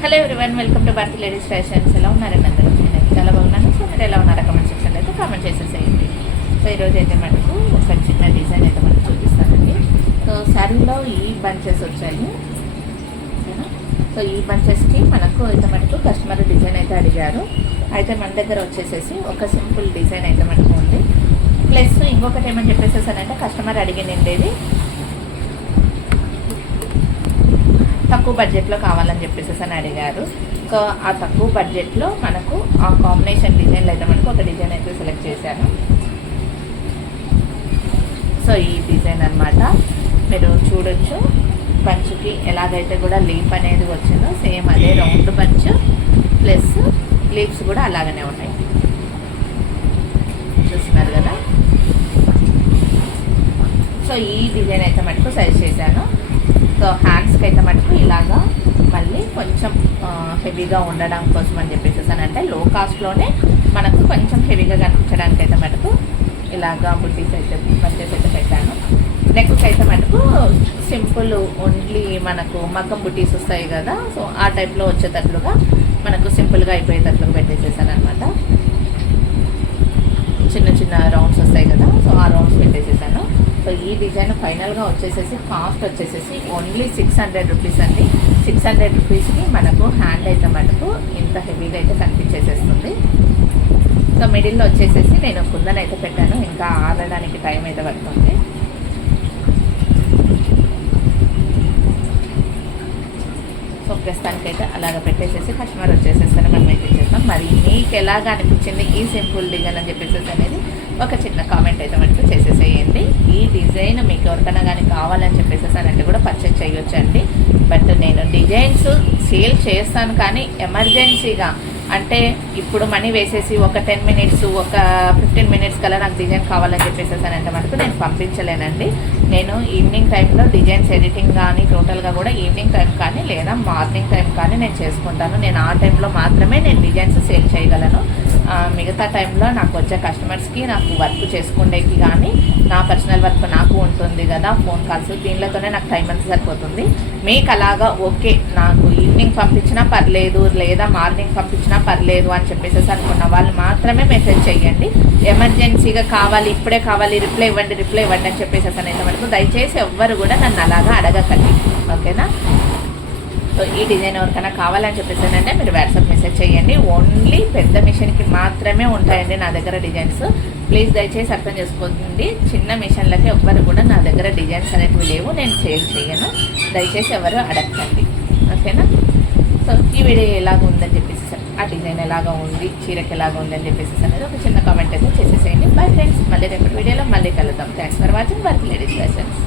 Hello everyone welcome to Bharati ladies fashions ఎలా ఉన్నారండి అందరూ? నేను చాలా బాగున్నాను. సో మీరు ఎలా ఉన్నారా కమెంట్ సెక్షన్లో అయితే కామెంట్ చేసేసేయండి. సో ఈరోజు అయితే మనకు ఒక చిన్న డిజైన్ అయితే మనకు చూపిస్తానండి. సో శారీలో ఈ బంచెస్ వచ్చాయి. సో ఈ బంచెస్కి మనకు అయితే మనకు కస్టమర్ డిజైన్ అయితే అడిగారు. అయితే మన దగ్గర వచ్చేసేసి ఒక సింపుల్ డిజైన్ అయితే మనకు ఉంది. ప్లస్ ఇంకొకటి ఏమని చెప్పేసేసానంటే కస్టమర్ అడిగినండేది తక్కువ బడ్జెట్లో కావాలని చెప్పేసి అని అడిగారు. సో ఆ తక్కువ బడ్జెట్లో మనకు ఆ కాంబినేషన్ డిజైన్లు అయితే మనకు ఒక డిజైన్ అయితే సెలెక్ట్ చేశాను సో ఈ డిజైన్ అన్నమాట. మీరు చూడొచ్చు. బంచ్కి ఎలాగైతే కూడా లీప్ అనేది వచ్చిందో సేమ్ అదే రౌండ్ బంచ్ ప్లస్ లీవ్స్ కూడా అలాగనే ఉన్నాయి. చూస్తున్నారు కదా? సో ఈ డిజైన్ అయితే మటుకు సైజ్ చేశాను. హ్యాండ్స్కి అయితే మటుకు ఇలాగా మళ్ళీ కొంచెం హెవీగా ఉండడం కోసం అని చెప్పేసి అంటే లో కాస్ట్లోనే మనకు కొంచెం హెవీగా కనిపించడానికి అయితే మటుకు ఇలాగా బుట్టీస్ అయితే పర్చేస్ అయితే పెట్టాను. నెక్స్ట్ అయితే మటుకు సింపుల్ ఓన్లీ మనకు మగ్గం బుట్టీస్ వస్తాయి కదా సో ఆ టైప్లో వచ్చేటట్లుగా మనకు సింపుల్గా అయిపోయేటట్లుగా పెట్టేసేసాను అనమాట చిన్న చిన్న రౌండ్స్ వస్తాయి కదా సో ఆ రౌండ్స్ పెట్టేసేసాను. సో ఈ డిజైన్ ఫైనల్గా వచ్చేసేసి కాస్ట్ వచ్చేసేసి ఓన్లీ సిక్స్ హండ్రెడ్ రూపీస్ అండి. సిక్స్ హండ్రెడ్ రూపీస్కి మనకు హ్యాండ్ అయితే మనకు ఇంత హెవీగా అయితే కనిపించేసేస్తుంది. సో మిడిల్లో వచ్చేసేసి నేను కుందన అయితే పెట్టాను. ఇంకా ఆడడానికి టైం అయితే పడుతుంది. సో ప్రస్తుతానికి అయితే అలాగ పెట్టేసేసి కస్టమర్ వచ్చేసేస్తాను మనం అయితే చేస్తాం మరి మీకు ఎలాగా అనిపించింది? ఈ సింపుల్ డిజైన్ అని చెప్పేసేసి అనేది ఒక చిన్న కామెంట్ అయితే మనకు చేసేసేయండి. డిజైన్ మీకు ఎవరికైనా కానీ కావాలని చెప్పేసి అంటే కూడా పర్చేజ్ చేయొచ్చండి. బట్ నేను డిజైన్స్ సేల్ చేస్తాను కానీ ఎమర్జెన్సీగా అంటే ఇప్పుడు మనీ వేసేసి ఒక టెన్ మినిట్స్ ఒక ఫిఫ్టీన్ మినిట్స్ కల్లా నాకు డిజైన్ కావాలని చెప్పేసేసానంటే మటుకు నేను పంపించలేనండి. నేను ఈవినింగ్ టైంలో డిజైన్స్ ఎడిటింగ్ కానీ టోటల్గా కూడా ఈవినింగ్ టైం కానీ లేదా మార్నింగ్ టైం కానీ నేను చేసుకుంటాను. నేను ఆ టైంలో మాత్రమే నేను డిజైన్స్ సేల్ చేయగలను. మిగతా టైంలో నాకు వచ్చే కస్టమర్స్కి నాకు వర్క్ చేసుకునేకి కానీ నా పర్సనల్ వర్క్ నాకు ఉంటుంది కదా ఫోన్ కాల్స్ దీనిలోతోనే నాకు టైం అంతా సరిపోతుంది. మీకు అలాగా ఓకే నాకు ఈవినింగ్ పంపించినా పర్లేదు లేదా మార్నింగ్ పంపించినా పర్లేదు అని చెప్పేసి అనుకున్న వాళ్ళు మాత్రమే మెసేజ్ చేయండి ఎమర్జెన్సీగా కావాలి ఇప్పుడే కావాలి రిప్లై ఇవ్వండి రిప్లై ఇవ్వండి అని చెప్పేసి అయితే వరకు దయచేసి ఎవ్వరు కూడా నన్ను అలాగా అడగకండి. ఓకేనా? సో ఈ డిజైన్ ఎవరికైనా కావాలని చెప్పేసి అంటే మీరు వాట్సాప్ మెసేజ్ చేయండి ఓన్లీ పెద్ద మిషన్కి మాత్రమే ఉంటాయండి నా దగ్గర డిజైన్స్ ప్లీజ్ దయచేసి అర్థం చేసుకోండి. చిన్న మిషన్లకి ఎవ్వరు కూడా నా దగ్గర డిజైన్స్ అనేవి లేవు. నేను సేల్ చేయను దయచేసి ఎవరు అడగండి ఓకేనా? సో ఈ వీడియో ఎలాగ ఉందని ఆ డిజైన్ ఎలాగా ఉంది చీరకి ఎలాగా ఉంది అని చెప్పేసి అనేది ఒక చిన్న కామెంట్ అయితే చేసేసేయండి. బై ఫ్రెండ్స్ మళ్ళీ రేపటి వీడియోలో మళ్ళీ కలుద్దాం. Thanks for watching work ladies lessons